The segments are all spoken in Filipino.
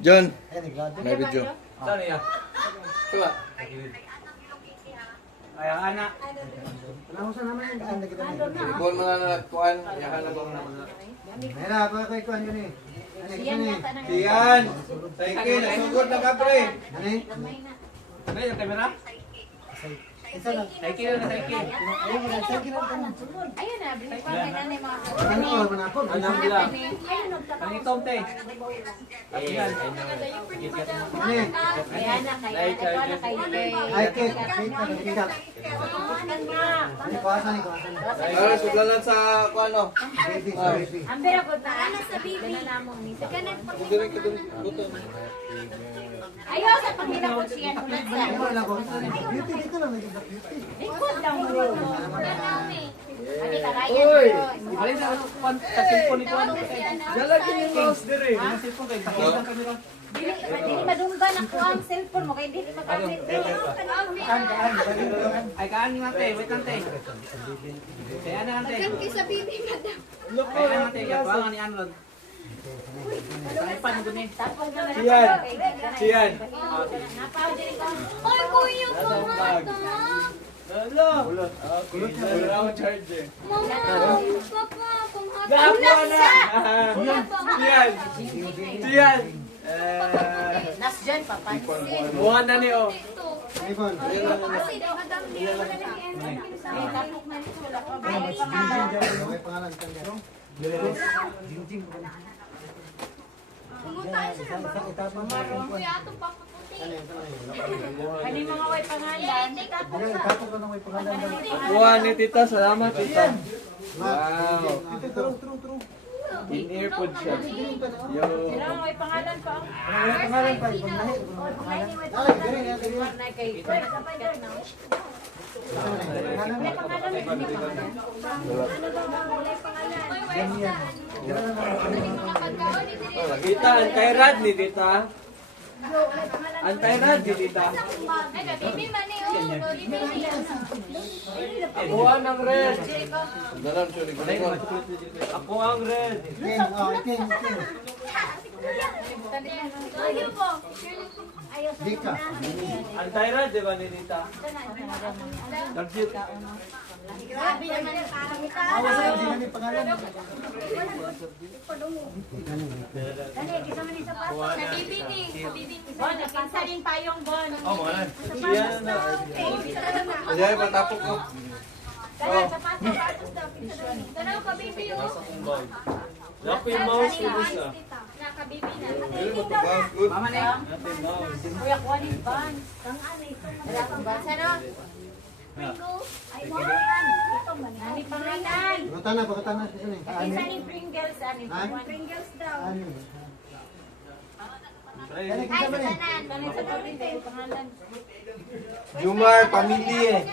John, may video. Saan niya? Coba. Ay, anak. Ibon mo na nagkuhan. Yahan na ba mo na. Mira, apa kay kuan yun eh. Diyan. Saiki, nasugod na ka, pre. Ani? Ano yung camera? Isa lang. Saikil na saikil. Ayun na, bili pa kay nanay mga Ano ko man ako? Anong bilang? Panitong te. Ayan. Ani? Ayan na kay Ay kay kita. Ani kuasa ni kuasa. Para suglalan sa kuano. Baby, baby. Ang pera ko na ana sa bibi. Diri ka diri. Buto. Ayaw sa pamilya ko siya tulad sa. Ano lang ko? Beauty dito lang naging beauty. Likod lang mo. Ani karayan. Uy! Alin sa cellphone ito? Lalaki ni mouse diri. Ang cellphone kay takot ang camera. Dili madunggan ako ang cellphone mo kay dili magamit. Ay, kaan ni ate. Wait lang te. Kaya na ate. Sa bibi madam. Kaya na ate. Kaya ni Anrod. Ay, paano ko ni? Tapos na Siyan. Siyan. napaw diri ka. Oy kuya ko mata. Hello. Kulot na ang charger. Mama, papa, kumhapon. Gapo na. Siyan. Siyan. Nas dyan, papansin. Buwan na ni o. iPhone. Kasi daw madam niya wala na ay tapok na nito wala pa ba? May pangalan kanya. Jingjing. Pumunta siya na ba? Kuya atong papaputi. Kani mga way pangalan. Tapos ko na may pangalan. Buwan ni tita. Salamat tita. Wow. True. In-ear food siya. Yo. Sila mga way pangalan pa. Ano pangalan pa? Pangalan. Ay, dire na dire. Na kay sa payder na. May pangalan na hindi pangalan. Ano ba mga walay pangalan? Kita, ang kay Rad ni tita. Ang kay Rad ni tita. Ay, baby man eh, oh. Baby. Buwan ng red. Dalam siya ni Ako ang red. Itin. Ayaw po. Ayaw sa Dika. Ang Tyrant, di ba ni Tita? Nag-shoot. Grabe naman ang parang ito. Awas na din may pangalan. Dali, kisa man yung sapatos. Sa bibi ni. Bon, nakinsa rin pa yung bon. Oh, mga nan. Sapatos daw. Kaya patapok ko. Dala, sapatos daw. Dalaw ka bibi yung. Lako yung mouse ko sa. Nakabibi na. Good. Mama na yun. Natin mouse. Kuya, kuha ni ban. Ang ano ito. Wala kang ban. Ano? Pringles. Ay, man. Ito man. Ano pangalan? Pakatan na. Isa ni Pringles. Ano? Pringles daw. Ano? Ay, sa tanan. Kanin sa tanan. Pangalan. Jumar, pamilya eh.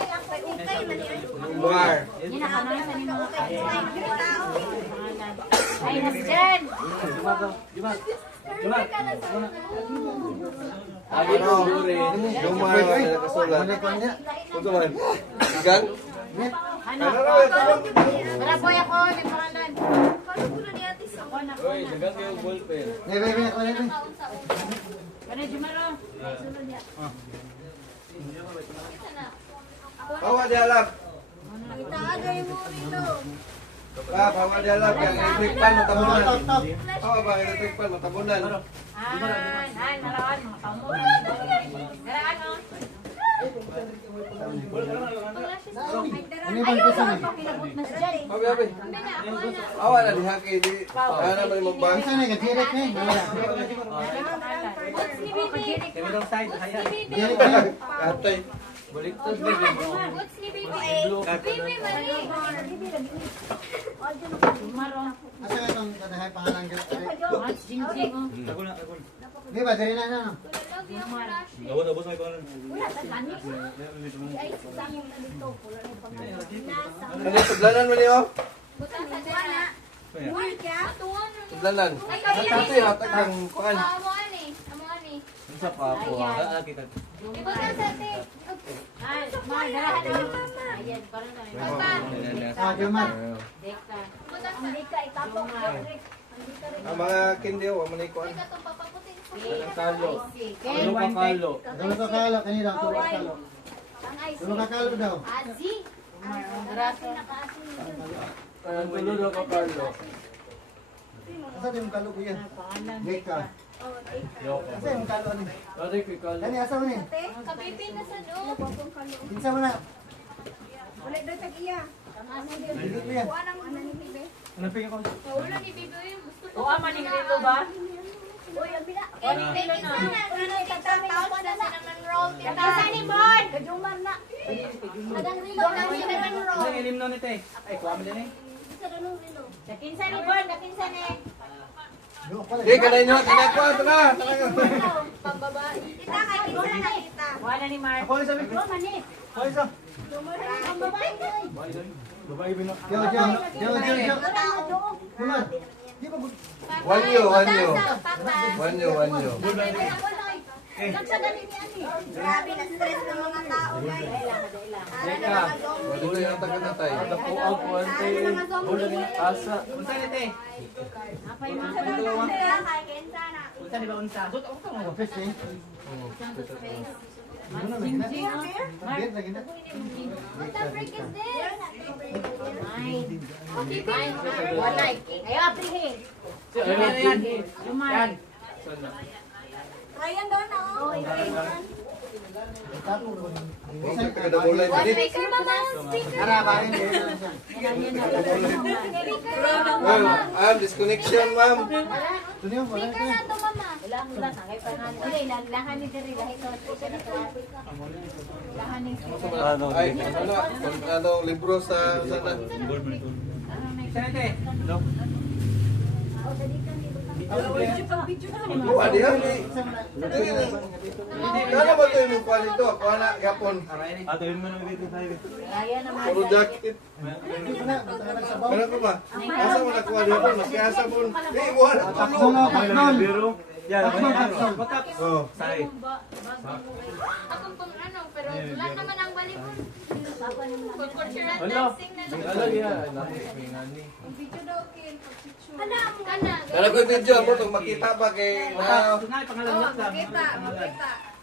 Jumar. Yan ang ano sa nino. Pangalan. Ay, nasdyan. Jumar. Ano? Jumar, wala kasulat. Ano ko niya? Ito man. Igang? Ano? Para po ako. May pangalan. Ako na. Uy, dagang yung ballpen. May ako nito. Kanin, Jumaro. Bawa di alap. Bawa di alap. Yang electric pan matabunan. Bawa ba electric pan matabunan. Ay, naraan. Mga pamo. Naraan, no? Ano ba ito sa ni? Pakilabot na siya. Abi, abi. Awa na di haki di. Ano naman yung magbang. Isa na direct ni. What's ni Bibi? Kami daw side. Kaya. Direct ni. Katay. Baliktad na din. What's ni Bibi? Bibi, mali. Jumaro. Asa ka tong kadahay pangalan ka? Mas jing-jing, oh. Ako na. Di ba dire na ano? Gawin na boss may pangalan. Wala, sa kanin. Ay, sa amin na dito. Wala na pangalan. Ano tuglanan mo niyo? Buta sa dana. Uy, kya? Tuwan. Tuglanan. Hatati hatag ang kuan. Isa pa po. Kita. Ibutan sa te. Ay, magarahan na. Ayan, parang tayo. Ah, Jumar. Deka. Ang deka, itapok. Ang mga kindiyo, wala mo na ikuan. Kalo. Okay. Ano pa kalo? Dalo ka kalo, kanina, tulo ka kalo. Ang ice. Tulo ka kalo daw. Azi. Graso. Tulo ka kalo. Asa di mo kalo ko yan? Deka. Yoko. Asa yung kalo ani? Dari kay kalo. Kani asa mo ni? Kapipin na sa loob. Kinsa mo na? Wala daw tag-iya. Dili ko yan. Kuha ng ni Bibe. Hanapin ko. Wala ni Bibi yung gusto ko. O, maning rito ba? Uy, ang bila. Maning rito na. Nakisa ni Bon. Kajumar na. Adang rilo na si cinnamon roll. Ano ilim no nite? Ay, kuha mo din eh. Sa ganung rilo. Nakinsa ni Bon, nakinsa ni. Yo ko Di ka na inyo, kinakwa ito na. Pambabae. Kita kay kinsa na kita. Wala ni Mark. Ako ni sabi. Oh, manit. Ako isa. Pambabae guys. Babae bino. Yo. Kumat. Di ba Wanyo. Patas. Wanyo. Nagsagali ni Ani. Grabe na stress ng mga tao guys. Deka. Dito yung taga-natay. Napuaw ko ante. Bulan ni asa. Unsa nite? Apay Sa mga daw sila kay kinsa na. Unsa ni ba unsa? ako fish eh? Ano na lagi na? Get lagi na. What the freak is this? Wala. Ayo, apring. Ano yan? Yung Mark. Ryan daw na oh. Tapo ko. Isa taga-damulay pa din. Speaker mama. Speaker. Ara ba rin? Disconnection, ma'am. Tuloy mo wala Speaker ka. na to mama. Wala ang ulan. Angay pa nga. Wala, lahan ni Diri. Lahat ito. Speaker na to. Lahan ni Ay, ano, libro sa sana. Unsa nite? Kuha di yan. Kala ba ito yung kuha nito? Kuha na, gapon. Aray ni. Kaya naman. Puro jacket. Hindi ko na. Tara sa baw. Kala ko ba? Asa mo nakuha di ako? Maskiasa mo. Eh, kuha na. Kapsul na kapsul. Kapsul. Oh. Say. Akong pang ano, pero wala naman ang balibon. Cultural Hello. dancing na lang. Hello, yeah. May ngani. Kana, kana. Kala ko video mo itong makita ba kay na Tunay pangalan niya sa. Makita.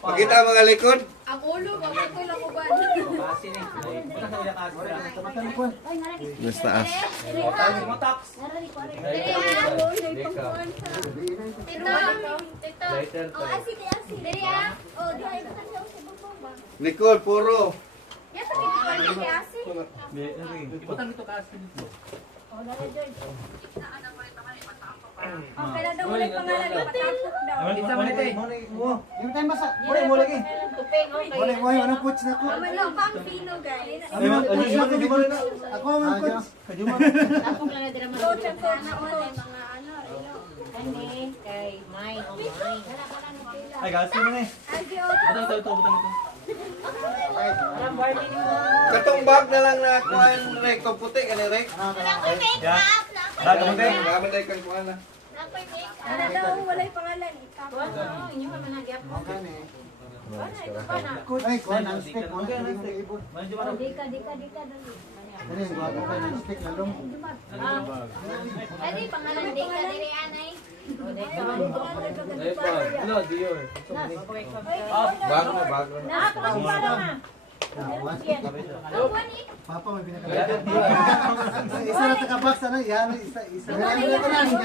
makita ang mga likod. Ang ulo mo ko lang uban. Kasi ni. Wala sa ila kasi. Ay, narani. Mas taas. Diri ha. Motox. Narani ko. Dili ah. Deka. Tito. Tito. Oh, asiti. Diri ha. Oh, di ay basta sa bubong ba. Nicole, puro. Ya sa pili ko asi. Ibutang ito kasi dito. Oh, dali George. Oh, kaya daw wala pangalan patapok daw. Isa man ito. Yung time basa. Muli mo lagi. Tuping. Muli mo ano puts na ko. Ano, pang Pino guys. Ako ang puts. Tapos lang na dira man. Coach ang coach na mga ano, relo. Kani kay May. Oh, May. Ay, kasi mo ni. Adio. Butang ito. Alam warning mo. Katong bag na lang na kuan rek ko puti kani rek. Nakoy make up. Dagan day. Dagan day kan kuan na. Nakoy make up. Ano daw wala pangalan itapok. Ano, inyo ka managyap mo. Ay, kuha ng stick. Wala ka rin ng ibon. Dika, dali. Dali, kuha ko kayo ng stick na long. Adi, pangalan Dika, diri anay. Ay pa. No, Dior. Bago na. Nakakapag para ma. Buwan Papa may pinakabit. Isa na taka-box na yan. Isa.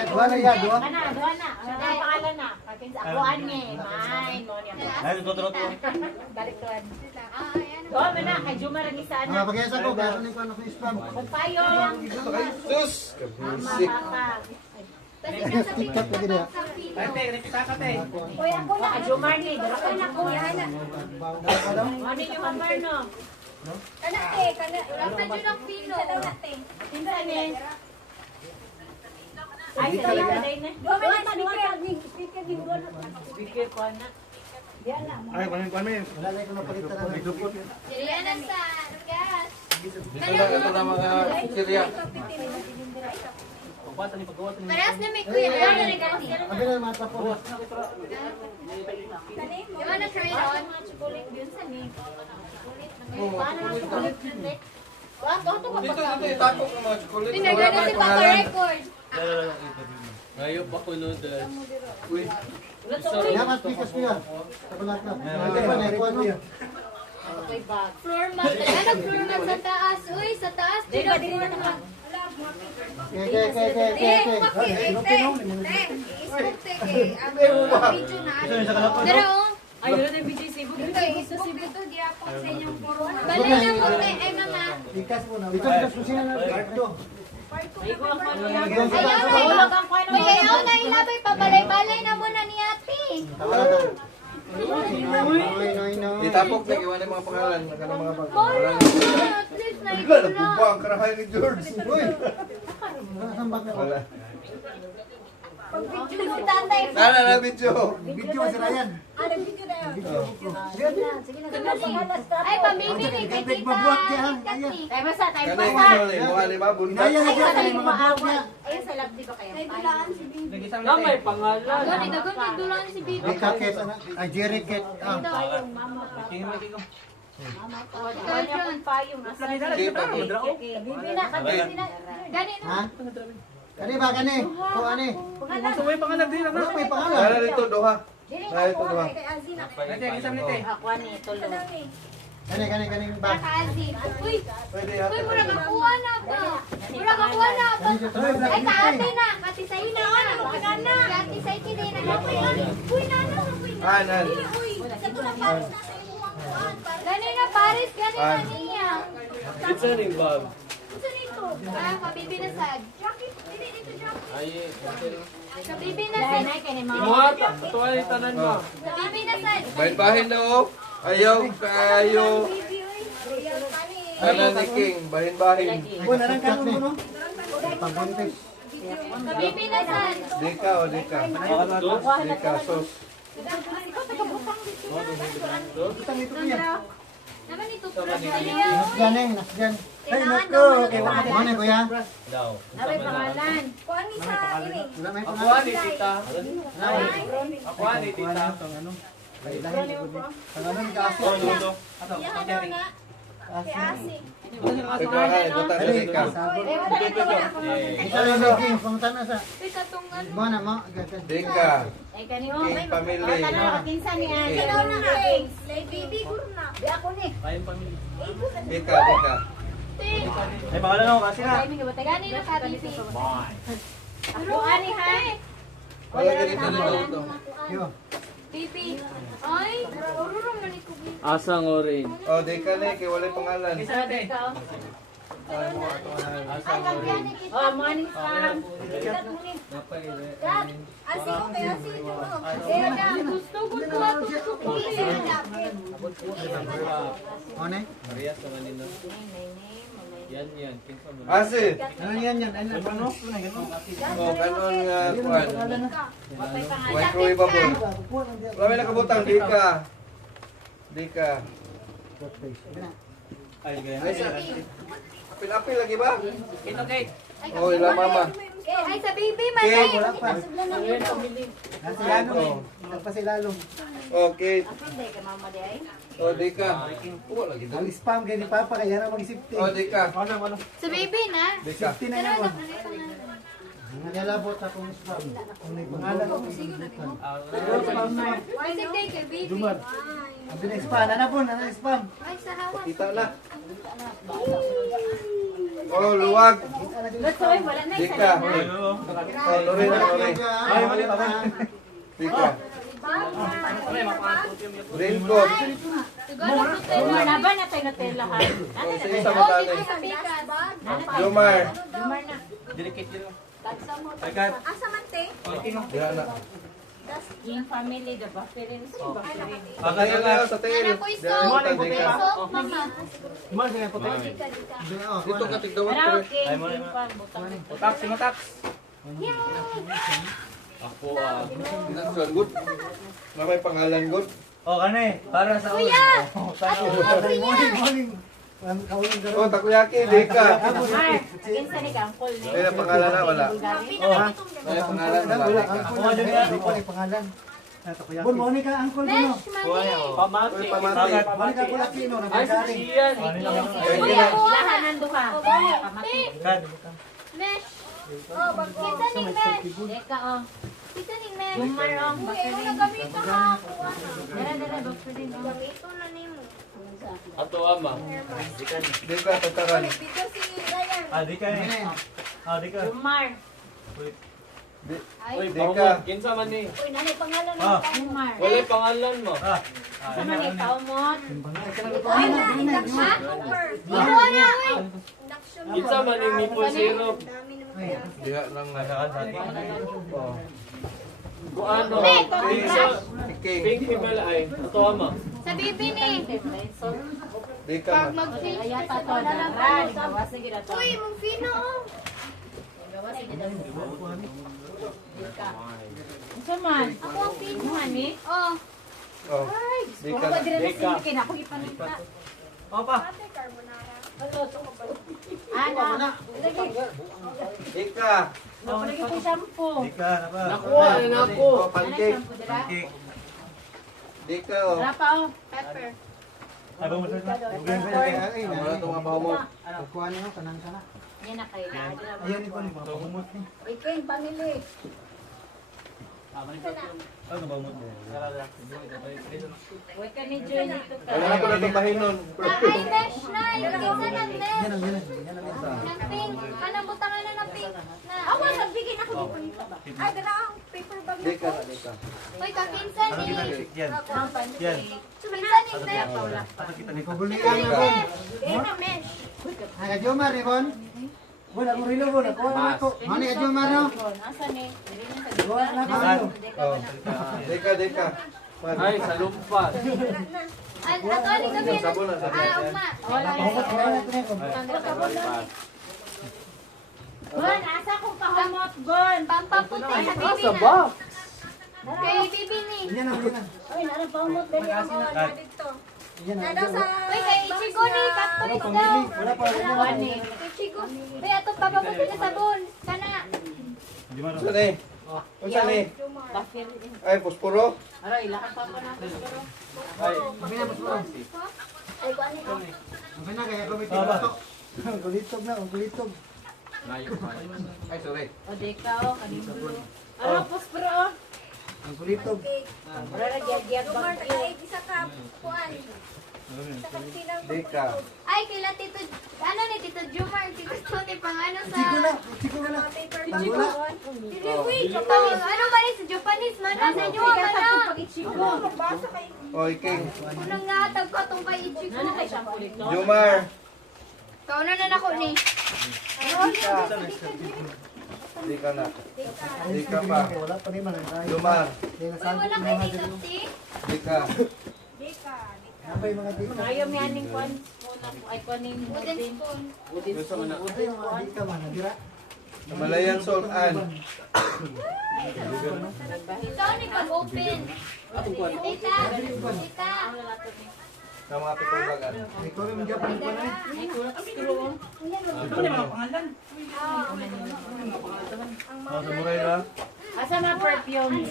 Wala yan, dua. Ana, doa na. Ang pangalan na. Kakinsa ako anye. May mo niya. Ay, tuturo to. Balik tuan. Ah, ayan. Doa man na kay Juma ra ni sa Mga ana. pagyasa ko, kaya ko ano ko spam. Pagpayong. Sus. Kabisik. Papa. Basta ka sa TikTok lagi na. Ay, te, repita ka te. Uy, ako na. Kay Juma ni. Dara ka na ko. Ano? Ano yung mamar no? Kana kana. Wala pa dyan ang pino. Sa daw natin. Kinsa ni? Ay, sa iyo day na. Duwa man speaker din duwa. Speaker ko na. Ay, kuan mo. Wala na ko napalitan ng mikrofon. Diri na sa gas. Ito na mga kirya. Pagpasa ni paggawa ni. Paras na may kuya. Ano na kasi? Abi na mata po. You wanna try it on? Chocolate yun sa ni. Paano ang chocolate yun? Dito, itako ko mga chocolate. Pinagano si Papa Record. Ngayon pa ko noodles. Uy. Yaman, pikas ko yan. Kapalat ka. Ito pa na, ikuha mo. Okay, bag. Floor mat. Ano, floor mat sa taas. Uy, sa taas. Di ba, di na naman. Pero, Ay, yun na yung BJC. bali na mo, ay mga. Pikas mo na. Ito, pikas ko siya na. Gardo. Ay, ko lang kung ano yan. Ayaw na. Wala kang kung ano Uy, ayaw na ilabay. Pabalay-balay na muna ni ate. Tawaran ka. No. Itapok na iwan yung mga pangalan. Naka ng mga bag. Mora, at least na Wala, nagbuba ang karahay ni George. Uy. Saan ba ka? Wala. Pag-video mo tatay. Nana na video. Video mo si Ryan. Ay, pamimili kay Gantay tita. mabuhat niya, ha? Ayan. Tayo basa, tayo Kanay basa. gusto na yung ni ba? Bunta. Inaya na Ay, siya. sa Kaya mga mga buhat niya. Ayun sa lab, di ba kayo? May dulaan si Bibi. Lang may pangalan. Gani, dagon kay dulan si Bibi. May kakit. Ay, Jerry Kit. Ito, yung mama pa. Ikaw yung payong. Bibi na, kasi na. Gani na. Ha? Kani ba, kani? Kung ani? Gusto mo yung pangalan din. Wala may pangalan. Nana dito, Doha. Nana dito, Doha. Kay Azina. Ate, isang nite. Ako ni tulo. Kani ba? Kasi, uy, Pwede uy, hati. mura kakuha na ba? Mura kakuha na ba? Ay, kaate na, kati sa ina na. Kati sa ina na. Uy, nana, uy, Ah, nan. Uy, sa ito na pares na sa imuhang kuhan. gani na, Paris, gani na niya. It's a ring bag. Ito nito. Ah, pabibi na sad. Jacket. Hindi dito jacket. Ay, Kabibi na Dahil sad. na kay ni mama. Muata, tuwa yung tanan mo. Kabibi na sad. Bahin-bahin na oh. Ayaw, kayo. Bibi, uy. Royal panis. Nana ni King, bahin-bahin. Uy, narang kanon mo, no? Pag-buntis. Kabibi na sad. Dika o dika. Dika, sos. Naman ito, pura sa Nasdyan eh, nasdyan. Ay, Kailangan naku. naman Okay, ng wala pangalan. mo kuya. Daw. Naway pangalan. Kuhan ni sa iring. Wala may Ako pangalan. ani tita. Ako ani tita. Pangalan ka aso. Iyahan daw na. Kay Asi. Pagkahan, buta na dika. Ito lang yung king, pumunta na sa... Uy, katong ano. Mo na mo. Gatan. Dika. Ay kanino. King family. Tanong kinsa ni Ani. Ikaw na kay. Bibi, gurna. Di ako ni. Kain pamilya. Dika, dika. Ay, pangalan ako kasi na. Ay mi gabata Gani na ka, Bibi. Ako ani ha. Wala ganito dito. Yo. Bibi. Ay, ururong man ito, Bibi. Asang orin. Oh, dika na, kay wala pangalan. Isa nate. Ikaw. Ay, kampiyan ni kita. Oh, morning Sam. Asi ko kay Asi. Gusto ko ito, gusto ko ito. Ano eh? Maria sa Manila. Yan. Kinsa mo. Asi. Ano yan yan? Ano? Ano? Oh, kanon nga kuan. Wapay pangalan. Microwavable. Wala may nakabutang, dika. Dika. Ay, Ay, ganyan. sa... Apil-apil lagi ba? Ito, Kate. Oh, ila mama. Ay, sa Bibi, man. Cake. Wala pa. Nasa lalong. Nagpa si lalong. Okay. Apron day ka mama di ay. Oh, dika. Wala lagi Ang doon. spam kay ni Papa kaya na mag-safety. Oh, dika. Sa Bibi na. Dika. Safety na Pero naman. anak na ito na. Nalabot akong spam. Kung may pangalan ako. Kasi kay kay Bibi. Ang bin-spam. Ano po? Ano spam? Ay, sa hawas. Kita na. Oh, luwag. Let's go, wala na isa Dika. na. Oh, Lorena, Lorena. Ay, mali pa ba? Dika. Raincoat. Siguro hotel. Laban na tayo Nutella ha. Oh, sa isa Oh, matali. dito sa Bikas. Jomar. Dumar na. Delicate yun. Asa man te? Diha na. Yung family the buffering sa buffering. Kaya na sa tail. Ano po iso? Diha na, dika. Iso, mama. Iman siya puti. Dito ka tigdawat Pero ko. okay, yung pan butang. Tax, sino tax? Ako Natural good. Na may pangalan good. Oh, kani. Para sa Kuya! Morning. Ang kaulang garo. Oh, takoyaki, dika. Ay, kinsa ni ka uncle ni. May pangalan na, wala. May pangalan na, Wala. wala. Angkol na dyan. Hindi ko may pangalan. Bon, Monica, angkol mo. Mesh, mami. Pamati. Uy, pamati. Monica, Kulakino. Ay, Nagagaling. siyan. Kuya, kuha. Lahan ng duha. Te, Kad. Mesh. Oh, bago. Kita ni Men. Deka, oh. Kita ni Men. Jumar, oh. Uy, ano nagamit ka ha? Kuha na. Dala, bakit din, oh. Gamito na nimo. Ato ama. Di ka tataran. Dito si Ryan. Di ka eh. Di ka. Jumar. Uy, Di pahumot. ka. Kinsa man ni? Uy, nanay pangalan mo. Jumar. Wala pangalan mo. Sama ni paumot. Ay, na, induction cooker. Ikaw na, uy. Induction Kinsa man ni maple syrup. Dami naman kaya. Diha lang na. Oh. Kung ano? Nek, Kinsa? King. Pink hibala ay. Ato ama. Sa bibi ni. Di ka Pag man. mag-fix. Ayata to na. Ran, bawas sige na to. Uy, mong fino, oh. Bawas sige na. Unsa man? Ako ang fino. Man ni? Oh. Oh. Di ka na. Deka. Kina ako ipanita. Ate carbonara. Ana. Di ka. Lagi ko shampoo. Nakuha na ako. Oh, pancake. Shampoo dira. Di ka oh. Rapa, oh. Pepper. Wala itong mabaho mo. Kuha niyo kanang sana. Yan na kayo. Ayan ito ni mga pagumot ni. Weekend, pamili. Wait ka ni Joy dito ka. Wala ko na itong mahinon. Ay, mesh na. Yung kinsa ng mesh. Yan ang yan ang Ng pink. Kanang butangan na ng pink. Na. Ako, nagbigay ako dito. Ay, dala ang paper bag Di na ka ko. na. Di ka. Uy, kakinsa ni. Ang pancake. Kinsa ni Steph. Pagulian na bon. Eh, na mesh. Ay ka Jomar ni bon. Bon ako rilo bon ako na ako. Mani ka Jomar no. Asa ni? Dili na sa Go na ako. Oh. Di ka, di ka. Ay, sa lumpas. Ato ni kami. Sabon na, sabon. Ah, uma. Wala Pahumot ko na ito. Gon, asa kong pahumot, Gon? Pampaputi sa bibi Asa na. ba? Kay bibi ni. Yan ang yan. Uy, narang pamot. Dali ang mga na dito. Yan ang. Nada sa... Uy, kay Ichigo ni. Kaktulik daw. Wala pa Gon ni. Ichigo. Uy, ato papaputi na sabon. Kana. Saan eh? Saan eh? Bakit? Ay, posporo? Aray, lakas pa ko na. Ay. Ay, kuha nito. Okay na kaya kami tinato. Ang kulitog na, ang kulitog. Ay, sorry. O, deka, o. Kanino. Ano, pospro, o. Ang kulitog. Okay. Wala na gyag-gyag Lumar, bang tagaig isa ka. Kuhaan. Isa ka silang Di ka. Ay, kila Tito. Ano ni Tito Jumar? Tito Tony pang ano sa. Chico na. paper bag. Tanggula. Dili, uy. Ano ba ni sa Japanese? Mana sa inyo? Mana? Magbasa kay... Oy, King. Unang natag ko itong kay Ichigo. Ano kay shampoo dito? Jomar. Kauna na nako ni. Di ka na. Di ka pa. Wala pa rin man. Jomar. Kaya Uy, nasaan wala kay Tito T. Di ka. Di ka. Apa yung mga dito? Ayaw may aning kwan. Ay, kwaning Wooden spoon. Wala yung mga dito man. Nadira. Malayan Salt Ann. Ikaw ni pag-open. Tita. Tita. Sa mga pitulagan. Ikaw rin mga Japan ko na. Asa na perfume?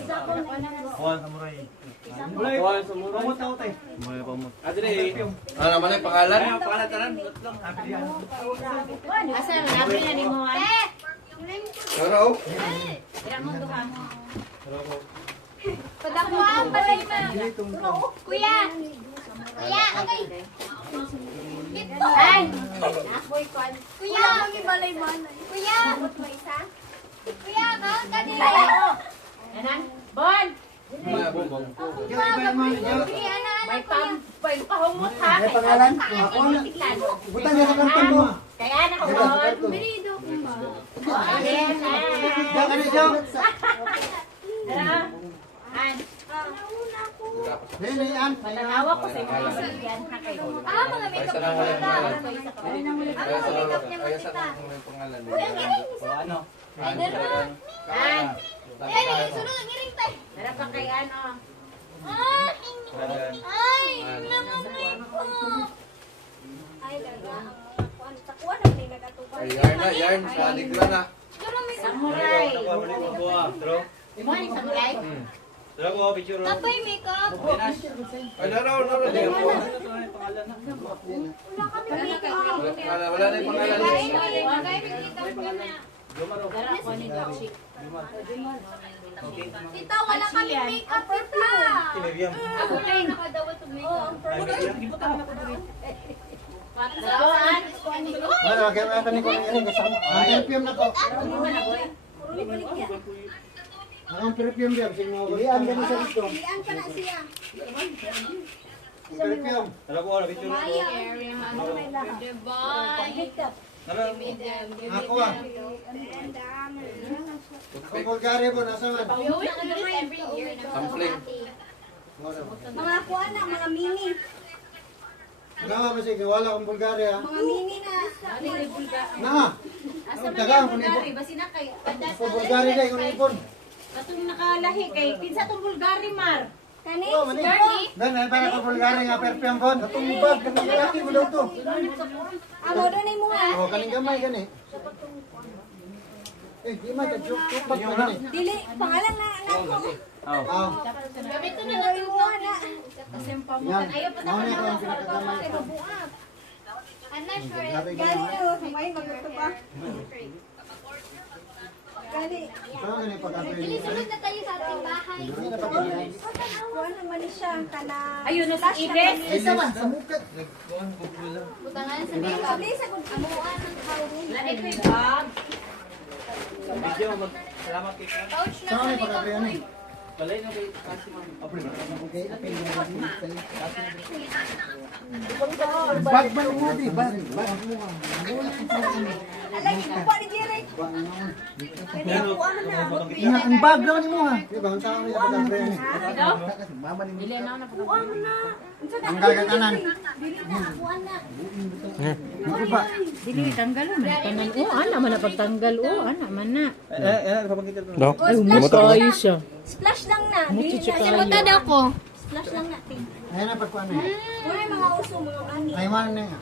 Kuha sa mura. Adre. Ano naman yung pangalan? Asa na nabi na ni mo? Eh! Pero, Ira mo duha. Padakuan balay na. Kuya. Kuya, okay. Ito. Ay! Ako'y kuhaan. Kuya. Balay man. Kuya. Mo isa. Kuya, kaon ka din. Anan? Bon! Kuya, kuya na May anak kuya. pahumot ha? May pangalan? Ako na. Butang niya sa kantong mo. Kaya na ko, Bon! Berido ko ba? Ayan, Diyan ka na dyan. Tara! An, Nauna ko. Yan na yan. mananawa ko sa mga kaibigan ha kayo. Ah, mga makeup na tita. Kaya sa makeup niya mo, kaya sa tita. may pangalan. Ano? Ay, daron. An, Ay, sunod ang iring tayo. tara pa kay ano. Ah, ay, naman ko. Ay, daga. Ang mga kuhaan. Sa kuhaan naman yung nagatupan. Ay, yarn na, yarn. Sa aligla na. Samurai! Mo ni samurai? Tapay makeup. Ay, naraw, naraw. Wala kami makeup. Wala na yung pangalan. Bagay, bagay, makeup niya na. Dara ko ni Daxi. Tita, wala kami makeup, tita. Ako lang. Nakadawat ng makeup. Patraan. Wala, kaya mga kanil ko yung kasama. Ang perfume na to. Ang perfume diyan, sige mo. Iyan din sa dito. Iyan pa na siya. Ang perfume. Maya. Ako ah. Ang Bulgari po, nasa man? Every year. Sampling. Mga kuha na, mga mini. Gawa mo sige, wala akong Bulgari ah. Mga mini na. Na! Asa man Dagang, yung kung Bulgari? Basi na kay. Ako Bulgari kay, kung ipon. Katong nakalahi kay. Pinsa tong Bulgari, Mar. Kani? Oh, mani. Ben, ay para ko Bulgari nga perfume po. Katong bag, katong lalaki mo daw to. Amo doon ay mga. Oh, kaning gamay gani. Eh, di man, joke bag na gani. Dili, pangalan na ako. Ah, Gamit na Pero yung mga na. yan. Mauna ko ang pinakagamay ko. I'm not sure. Bulgari Gani gani. na, kamay magluto pa. Gani. Ito nga gani pag-apoy. Ilisunod na tayo sa ating bahay. Hindi na pag-apoy. Kuha naman siya, kana. Ayun na sa Ides. Ay, sama, sa mukat. Butangan sa makeup. Sabi sa kung Amuan ng Halloween. Lani ko yung bag. Salamat kay Karen. Pouch na Saan sa ni makeup pag-apoy ko. ani? Balay na kay kasi ma'am. Okay, apil mo din. Bag ba mo di? Bag mo. alay, kuha ni Jerry. Ang bag daw ni mo ha. Di ba, ang tao niya pag-apoy ani? Mama ni Dili na na. ang gagatanan. Kuha na. Dito ba? Dili tanggal man. Tanan o ana man na pagtanggal o ana man na. Ay, Ay siya. splash lang na. Dili na. Simuta daw ko. Splash lang na. Ayan na pagkuhan na. Mga mga uso, mga ani. Ay, man na nga.